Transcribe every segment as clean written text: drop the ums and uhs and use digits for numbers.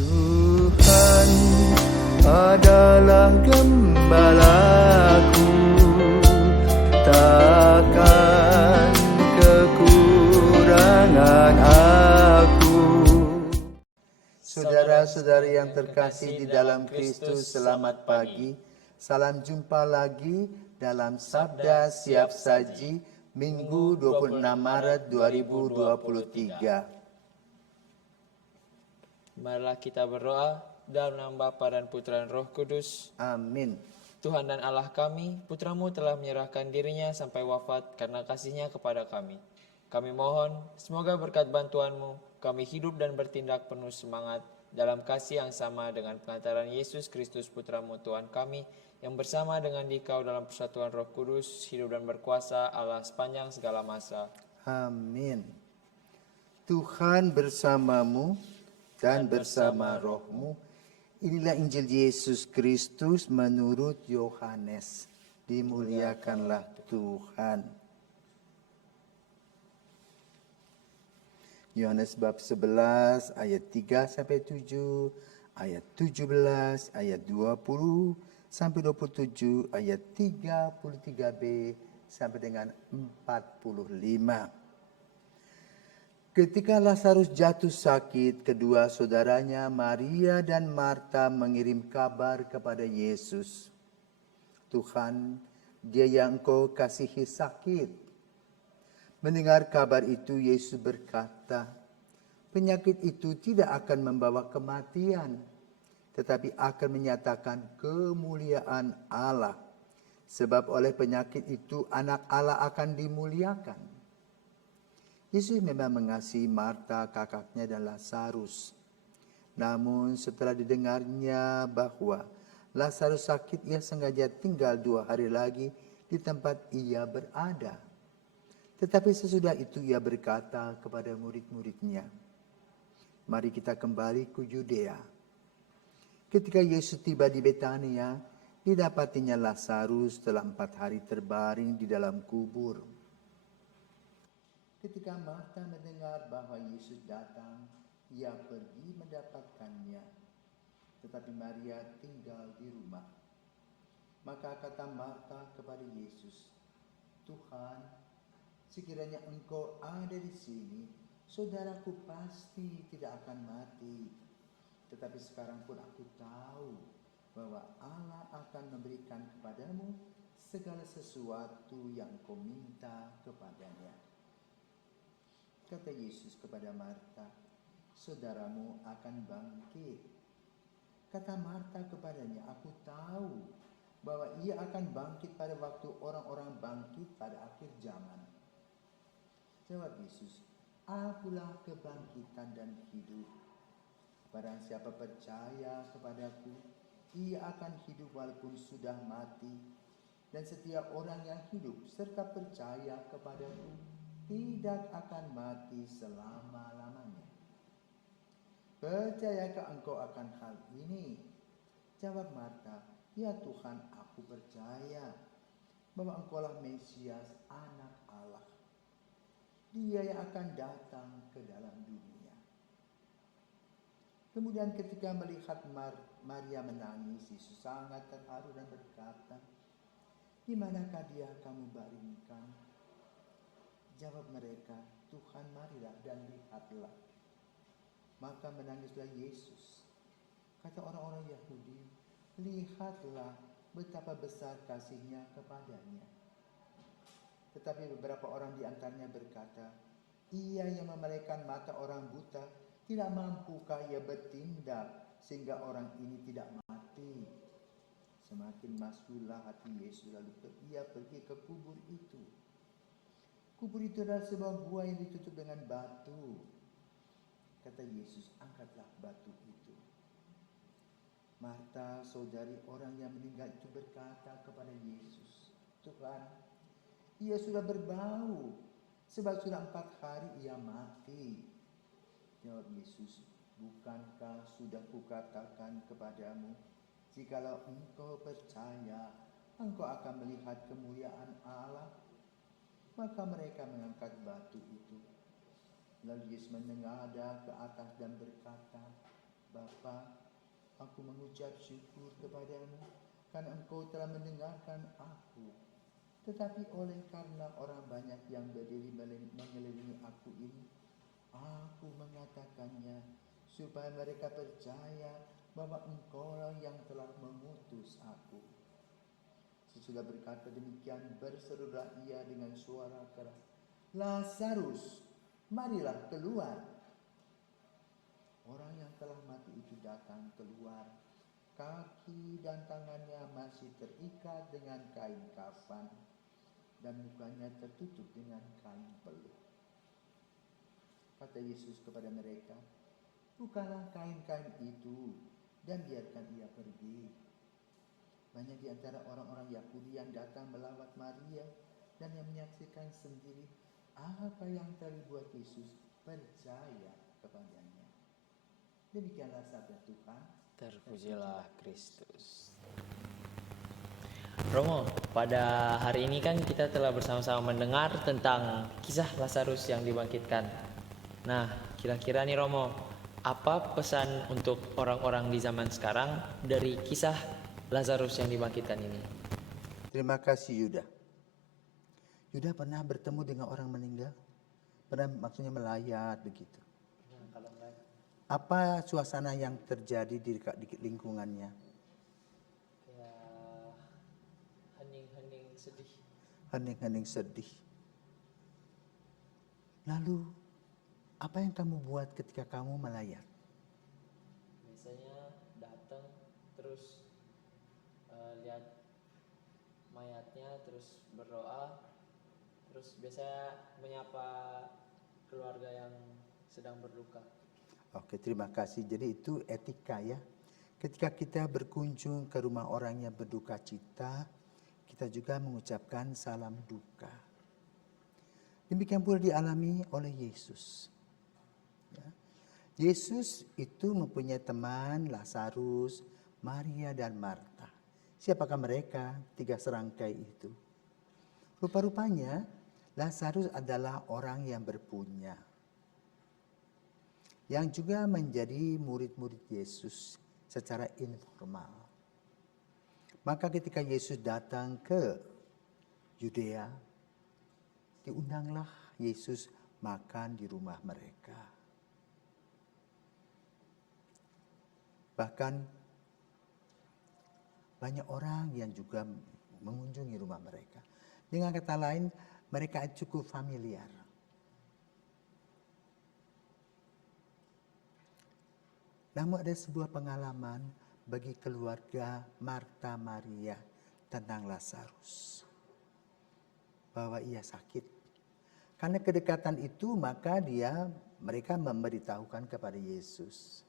Tuhan adalah gembalaku, takkan kekurangan aku. Saudara-saudari yang terkasih di dalam Kristus, selamat pagi. Salam jumpa lagi dalam Sabda Siap Saji Minggu 26 Maret 2023. Marilah kita berdoa dalam nama Bapa dan Putra dan Roh Kudus. Amin. Tuhan dan Allah kami, Putramu telah menyerahkan dirinya sampai wafat karena kasih-Nya kepada kami. Kami mohon, semoga berkat bantuan-Mu, kami hidup dan bertindak penuh semangat dalam kasih yang sama dengan pengantaran Yesus Kristus Putramu Tuhan kami, yang bersama dengan Dikau dalam persatuan Roh Kudus, hidup dan berkuasa Allah sepanjang segala masa. Amin. Tuhan bersamamu dan bersama rohmu. Inilah Injil Yesus Kristus menurut Yohanes. Dimuliakanlah Tuhan. Yohanes bab 11 ayat 3 sampai 7, ayat 17, ayat 20 sampai 27, ayat 33b sampai dengan 45. Ketika Lazarus jatuh sakit, kedua saudaranya Maria dan Marta mengirim kabar kepada Yesus. Tuhan, dia yang Engkau kasihi sakit. Mendengar kabar itu, Yesus berkata, penyakit itu tidak akan membawa kematian, tetapi akan menyatakan kemuliaan Allah. Sebab oleh penyakit itu anak Allah akan dimuliakan. Yesus memang mengasihi Marta, kakaknya, dan Lazarus. Namun setelah didengarnya bahwa Lazarus sakit, ia sengaja tinggal 2 hari lagi di tempat ia berada. Tetapi sesudah itu ia berkata kepada murid-muridnya, mari kita kembali ke Yudea. Ketika Yesus tiba di Betania, didapatinya Lazarus telah 4 hari terbaring di dalam kubur. Ketika Marta mendengar bahwa Yesus datang, ia pergi mendapatkannya. Tetapi Maria tinggal di rumah. Maka kata Marta kepada Yesus, Tuhan, sekiranya Engkau ada di sini, saudaraku pasti tidak akan mati. Tetapi sekarang pun aku tahu bahwa Allah akan memberikan kepadamu segala sesuatu yang kau minta kepadanya. Kata Yesus kepada Marta, saudaramu akan bangkit. Kata Marta kepadanya, aku tahu bahwa ia akan bangkit pada waktu orang-orang bangkit pada akhir zaman. Jawab Yesus, akulah kebangkitan dan hidup. Barang siapa percaya kepadaku, ia akan hidup walaupun sudah mati. Dan setiap orang yang hidup serta percaya kepadaku, tidak akan mati selama-lamanya. Percayakah engkau akan hal ini? Jawab Marta, ya Tuhan, aku percaya bahwa Engkaulah Mesias, anak Allah, Dia yang akan datang ke dalam dunia. Kemudian ketika melihat Maria menangis, Yesus sangat terharu dan berkata, di manakah dia kamu baringkan? Jawab mereka, Tuhan, marilah dan lihatlah. Maka menangislah Yesus. Kata orang-orang Yahudi, lihatlah betapa besar kasih-Nya kepadanya. Tetapi beberapa orang di antaranya berkata, ia yang memelihara mata orang buta, tidak mampukah ia bertindak sehingga orang ini tidak mati? Semakin masuklah hati Yesus, lalu ia pergi ke kubur itu. Kubur itu adalah sebuah gua yang ditutup dengan batu. Kata Yesus, angkatlah batu itu. Marta, saudari orang yang meninggal itu, berkata kepada Yesus, Tuhan, ia sudah berbau, sebab sudah 4 hari ia mati. Jawab Yesus, bukankah sudah kukatakan kepadamu, jikalau engkau percaya, engkau akan melihat kemuliaan Allah? Maka mereka mengangkat batu itu. Lalu Yesus menengadah ke atas dan berkata, Bapa, aku mengucap syukur kepadamu karena Engkau telah mendengarkan aku. Tetapi oleh karena orang banyak yang berdiri mengelilingi aku ini, aku mengatakannya supaya mereka percaya bahwa Engkaulah yang telah mengutus aku. Sesudah berkata demikian, berserulah ia dengan suara keras, Lazarus, marilah keluar. Orang yang telah mati itu datang keluar. Kaki dan tangannya masih terikat dengan kain kafan, dan mukanya tertutup dengan kain peluh. Kata Yesus kepada mereka, bukalah kain-kain itu dan biarkan ia pergi. Banyak di antara orang-orang Yahudi yang datang melawat Maria dan yang menyaksikan sendiri apa yang telah dibuat Yesus, percaya kepadanya. Demikianlah sabda Tuhan. Terpujilah Kristus. Romo, pada hari ini kan kita telah bersama-sama mendengar tentang kisah Lazarus yang dibangkitkan. Nah, kira-kira nih Romo, apa pesan untuk orang-orang di zaman sekarang dari kisah Lazarus yang dibangkitkan ini? Terima kasih Yuda. Yuda pernah bertemu dengan orang meninggal? Pernah maksudnya melayat begitu? Apa suasana yang terjadi di lingkungannya? Kayak hening-hening sedih. Hening-hening sedih. Lalu, apa yang kamu buat ketika kamu melayat? Biasanya datang terus lihat mayatnya, terus berdoa, terus biasanya menyapa keluarga yang sedang berduka. Oke, terima kasih. Jadi itu etika ya. Ketika kita berkunjung ke rumah orang yang berduka cita, kita juga mengucapkan salam duka. Demikian pula dialami oleh Yesus. Ya. Yesus itu mempunyai teman Lazarus, Maria dan Marta. Siapakah mereka? 3 serangkai itu. Rupa-rupanya Lazarus adalah orang yang berpunya, yang juga menjadi murid-murid Yesus secara informal. Maka ketika Yesus datang ke Yudea, diundanglah Yesus makan di rumah mereka. Bahkan banyak orang yang juga mengunjungi rumah mereka. Dengan kata lain, mereka cukup familiar. Namun ada sebuah pengalaman bagi keluarga Marta Maria tentang Lazarus. Bahwa ia sakit. Karena kedekatan itu maka mereka memberitahukan kepada Yesus.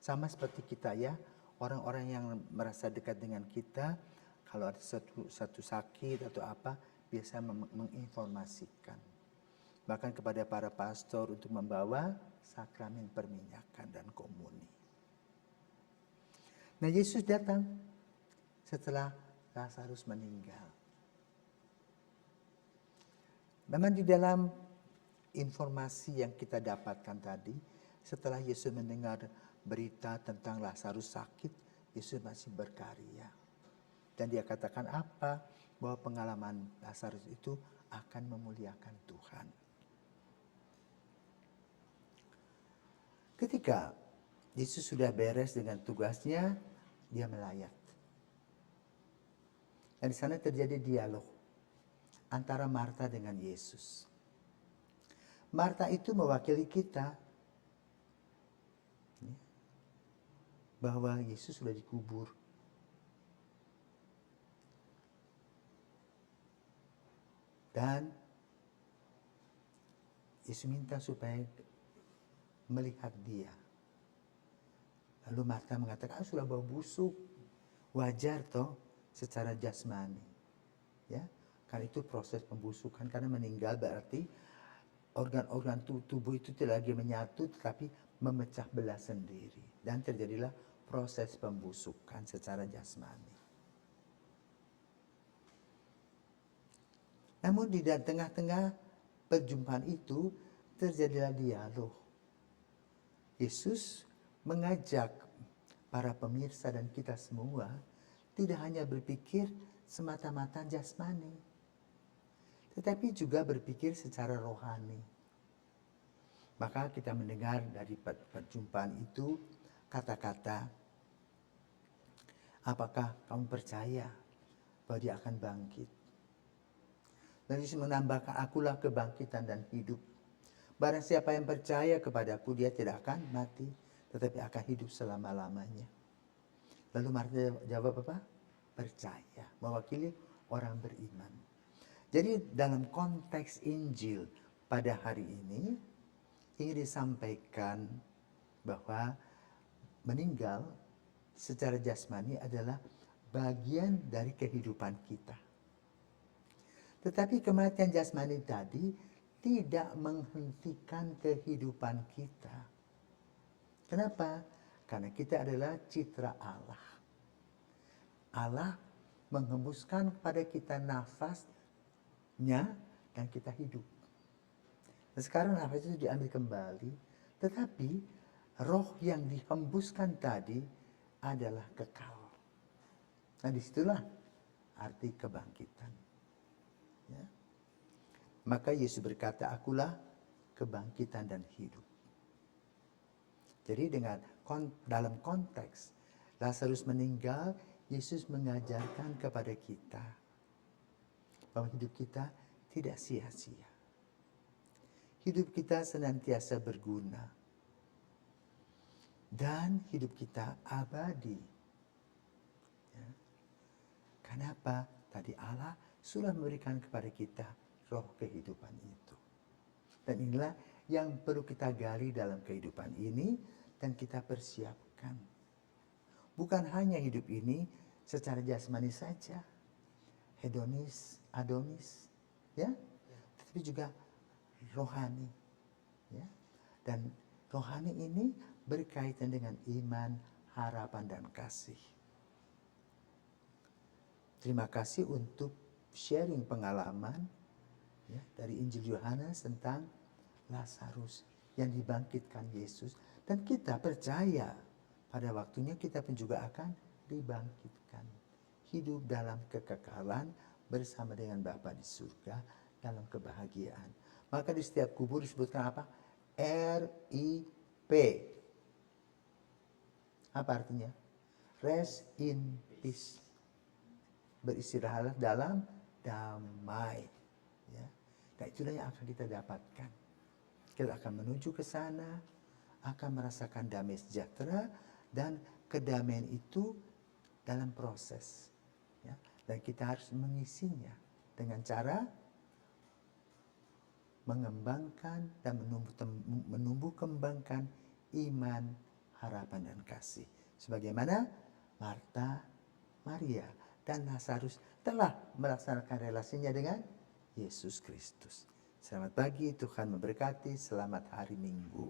Sama seperti kita ya, orang-orang yang merasa dekat dengan kita, kalau ada satu sakit atau apa, biasa menginformasikan. Bahkan kepada para pastor untuk membawa sakramen perminyakan dan komuni. Nah, Yesus datang setelah Lazarus meninggal. Memang di dalam informasi yang kita dapatkan tadi, setelah Yesus mendengar berita tentang Lazarus sakit, Yesus masih berkarya. Dan dia katakan apa? Bahwa pengalaman Lazarus itu akan memuliakan Tuhan. Ketika Yesus sudah beres dengan tugasnya, dia melayat. Dan di sana terjadi dialog antara Marta dengan Yesus. Marta itu mewakili kita. Bahwa Yesus sudah dikubur. Dan Yesus minta supaya melihat dia. Lalu Marta mengatakan, sudah bau busuk. Wajar toh secara jasmani. Ya, karena itu proses pembusukan. Karena meninggal berarti organ-organ tubuh itu tidak lagi menyatu, tetapi memecah belah sendiri. Dan terjadilah proses pembusukan secara jasmani. Namun di tengah-tengah perjumpaan itu terjadilah dialog. Yesus mengajak para pemirsa dan kita semua tidak hanya berpikir semata-mata jasmani, tetapi juga berpikir secara rohani. Maka kita mendengar dari perjumpaan itu kata-kata, apakah kamu percaya bahwa dia akan bangkit? Dan Yesus menambahkan, akulah kebangkitan dan hidup. Barang siapa yang percaya kepadaku, dia tidak akan mati, tetapi akan hidup selama-lamanya. Lalu Marta jawab apa? Percaya, mewakili orang beriman. Jadi dalam konteks Injil pada hari ini, ingin disampaikan bahwa meninggal secara jasmani adalah bagian dari kehidupan kita. Tetapi kematian jasmani tadi tidak menghentikan kehidupan kita. Kenapa? Karena kita adalah citra Allah. Allah menghembuskan kepada kita nafasnya dan kita hidup. Dan sekarang nafas itu diambil kembali, tetapi roh yang dihembuskan tadi adalah kekal. Nah, disitulah arti kebangkitan. Ya. Maka Yesus berkata, akulah kebangkitan dan hidup. Jadi dalam konteks Lazarus meninggal, Yesus mengajarkan kepada kita bahwa hidup kita tidak sia-sia. Hidup kita senantiasa berguna. Dan hidup kita abadi. Ya. Kenapa? Tadi Allah sudah memberikan kepada kita roh kehidupan itu. Dan inilah yang perlu kita gali dalam kehidupan ini dan kita persiapkan. Bukan hanya hidup ini secara jasmani saja, hedonis, adonis, ya, tetapi juga rohani, ya. Dan rohani ini berkaitan dengan iman, harapan, dan kasih. Terima kasih untuk sharing pengalaman, ya, dari Injil Yohanes tentang Lazarus yang dibangkitkan Yesus. Dan kita percaya pada waktunya kita pun juga akan dibangkitkan. Hidup dalam kekekalan bersama dengan Bapa di surga dalam kebahagiaan. Maka di setiap kubur disebutkan apa? RIP. Apa artinya? Rest in peace. Beristirahatlah dalam damai. Ya. Nah, itulah yang akan kita dapatkan. Kita akan menuju ke sana, akan merasakan damai sejahtera, dan kedamaian itu dalam proses. Ya. Dan kita harus mengisinya dengan cara mengembangkan dan menumbuh kembangkan iman, harapan, dan kasih. Sebagaimana Marta, Maria, dan Lazarus telah melaksanakan relasinya dengan Yesus Kristus. Selamat pagi, Tuhan memberkati, selamat hari Minggu.